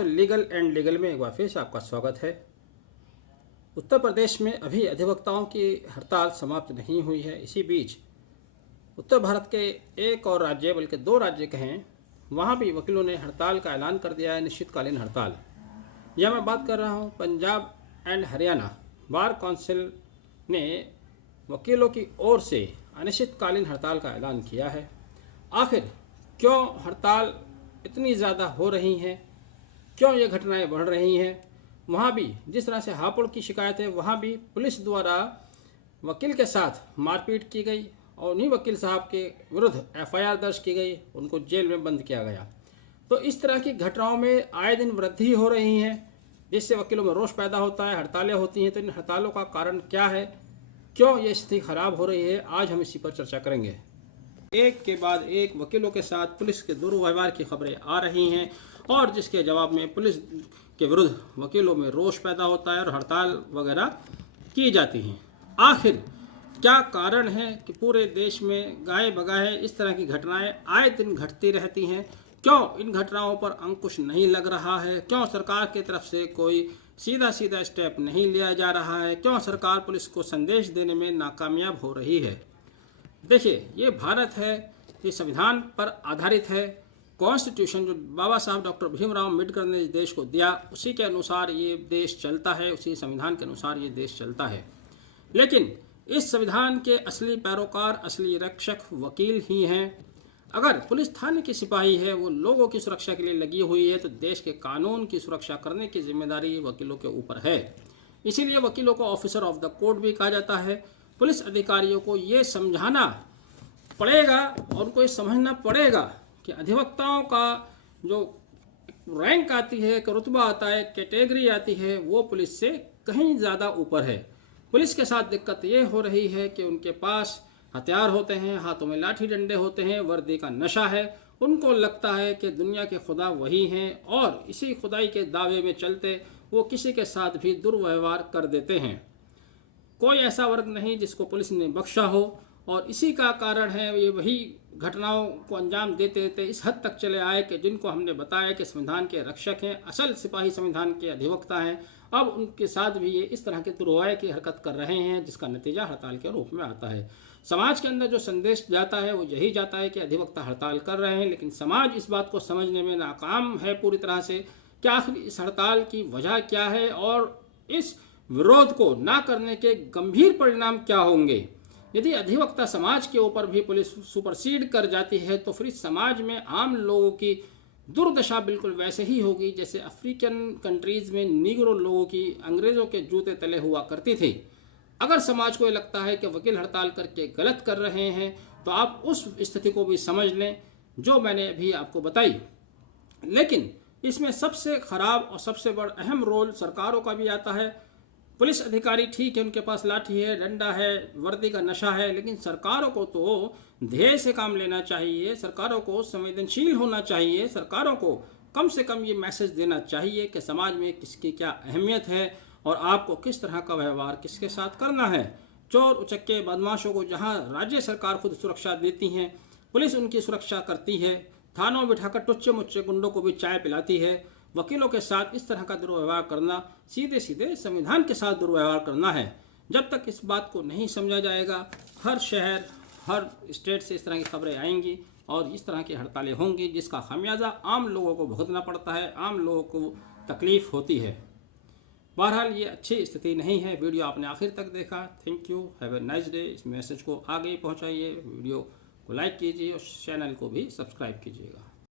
दोस्तों, legal and legal में एक बार फिर से आपका स्वागत है। उत्तर प्रदेश में अभी अधिवक्ताओं की हड़ताल समाप्त नहीं हुई है। इसी बीच उत्तर भारत के एक और राज्य, बल्कि दो राज्य कहें, वहाँ भी वकीलों ने हड़ताल का ऐलान कर दिया है, निश्चितकालीन हड़ताल। यह मैं बात कर रहा हूँ Punjab and Haryana bar council ने वकीलों की ओर से अनिश्चितकालीन हड़ताल का ऐलान किया है। आखिर क्यों हड़ताल इतनी ज़्यादा हो रही हैं, क्यों ये घटनाएं बढ़ रही हैं? वहाँ भी जिस तरह से हापुड़ की शिकायत है, वहाँ भी पुलिस द्वारा वकील के साथ मारपीट की गई और उन्हीं वकील साहब के विरुद्ध एफआईआर दर्ज की गई, उनको जेल में बंद किया गया। तो इस तरह की घटनाओं में आए दिन वृद्धि हो रही है, जिससे वकीलों में रोष पैदा होता है, हड़तालें होती हैं। तो इन हड़तालों का कारण क्या है, क्यों ये स्थिति खराब हो रही है, आज हम इसी पर चर्चा करेंगे। एक के बाद एक वकीलों के साथ पुलिस के दुर्व्यवहार की खबरें आ रही हैं और जिसके जवाब में पुलिस के विरुद्ध वकीलों में रोष पैदा होता है और हड़ताल वगैरह की जाती हैं। आखिर क्या कारण है कि पूरे देश में गाए बगाए इस तरह की घटनाएं आए दिन घटती रहती हैं? क्यों इन घटनाओं पर अंकुश नहीं लग रहा है? क्यों सरकार की तरफ से कोई सीधा स्टेप नहीं लिया जा रहा है? क्यों सरकार पुलिस को संदेश देने में नाकामयाब हो रही है? देखिए, ये भारत है, ये संविधान पर आधारित है। कॉन्स्टिट्यूशन जो बाबा साहब डॉक्टर भीमराव अम्बेडकर ने इस देश को दिया, उसी के अनुसार ये देश चलता है, उसी संविधान के अनुसार ये देश चलता है। लेकिन इस संविधान के असली पैरोकार, असली रक्षक वकील ही हैं। अगर पुलिस थाने की सिपाही है, वो लोगों की सुरक्षा के लिए लगी हुई है, तो देश के कानून की सुरक्षा करने की जिम्मेदारी वकीलों के ऊपर है। इसीलिए वकीलों को ऑफिसर ऑफ द कोर्ट भी कहा जाता है। पुलिस अधिकारियों को ये समझाना पड़ेगा और उनको ये समझना पड़ेगा कि अधिवक्ताओं का जो रैंक आती है, रुतबा आता है, कैटेगरी आती है, वो पुलिस से कहीं ज़्यादा ऊपर है। पुलिस के साथ दिक्कत ये हो रही है कि उनके पास हथियार होते हैं, हाथों में लाठी डंडे होते हैं, वर्दी का नशा है। उनको लगता है कि दुनिया के खुदा वही हैं और इसी खुदाई के दावे में चलते वो किसी के साथ भी दुर्व्यवहार कर देते हैं। कोई ऐसा वर्ग नहीं जिसको पुलिस ने बख्शा हो और इसी का कारण है ये वही घटनाओं को अंजाम देते देते इस हद तक चले आए कि जिनको हमने बताया कि संविधान के रक्षक हैं, असल सिपाही संविधान के अधिवक्ता हैं, अब उनके साथ भी ये इस तरह के दुर्व्यवहार की हरकत कर रहे हैं, जिसका नतीजा हड़ताल के रूप में आता है। समाज के अंदर जो संदेश जाता है वो यही जाता है कि अधिवक्ता हड़ताल कर रहे हैं, लेकिन समाज इस बात को समझने में नाकाम है पूरी तरह से कि आखिर इस हड़ताल की वजह क्या है और इस विरोध को ना करने के गंभीर परिणाम क्या होंगे। यदि अधिवक्ता समाज के ऊपर भी पुलिस सुपरसीड कर जाती है तो फिर इस समाज में आम लोगों की दुर्दशा बिल्कुल वैसे ही होगी जैसे अफ्रीकन कंट्रीज़ में नीग्रो लोगों की अंग्रेज़ों के जूते तले हुआ करती थी। अगर समाज को ये लगता है कि वकील हड़ताल करके गलत कर रहे हैं तो आप उस स्थिति को भी समझ लें जो मैंने अभी आपको बताई। लेकिन इसमें सबसे ख़राब और सबसे बड़ा अहम रोल सरकारों का भी आता है। पुलिस अधिकारी ठीक है, उनके पास लाठी है, डंडा है, वर्दी का नशा है, लेकिन सरकारों को तो ध्येय से काम लेना चाहिए, सरकारों को संवेदनशील होना चाहिए, सरकारों को कम से कम ये मैसेज देना चाहिए कि समाज में किसकी क्या अहमियत है और आपको किस तरह का व्यवहार किसके साथ करना है। चोर उचक्के बदमाशों को जहाँ राज्य सरकार खुद सुरक्षा देती हैं, पुलिस उनकी सुरक्षा करती है, थानों में बिठाकर टुच्चे मुच्चे गुंडों को भी चाय पिलाती है, वकीलों के साथ इस तरह का दुर्व्यवहार करना सीधे सीधे संविधान के साथ दुर्व्यवहार करना है। जब तक इस बात को नहीं समझा जाएगा, हर शहर हर स्टेट से इस तरह की खबरें आएंगी और इस तरह की हड़तालें होंगी, जिसका खामियाजा आम लोगों को भुगतना पड़ता है, आम लोगों को तकलीफ होती है। बहरहाल ये अच्छी स्थिति नहीं है। वीडियो आपने आखिर तक देखा, thank you, have a nice day. इस मैसेज को आगे पहुँचाइए, वीडियो को लाइक कीजिए और चैनल को भी सब्सक्राइब कीजिएगा।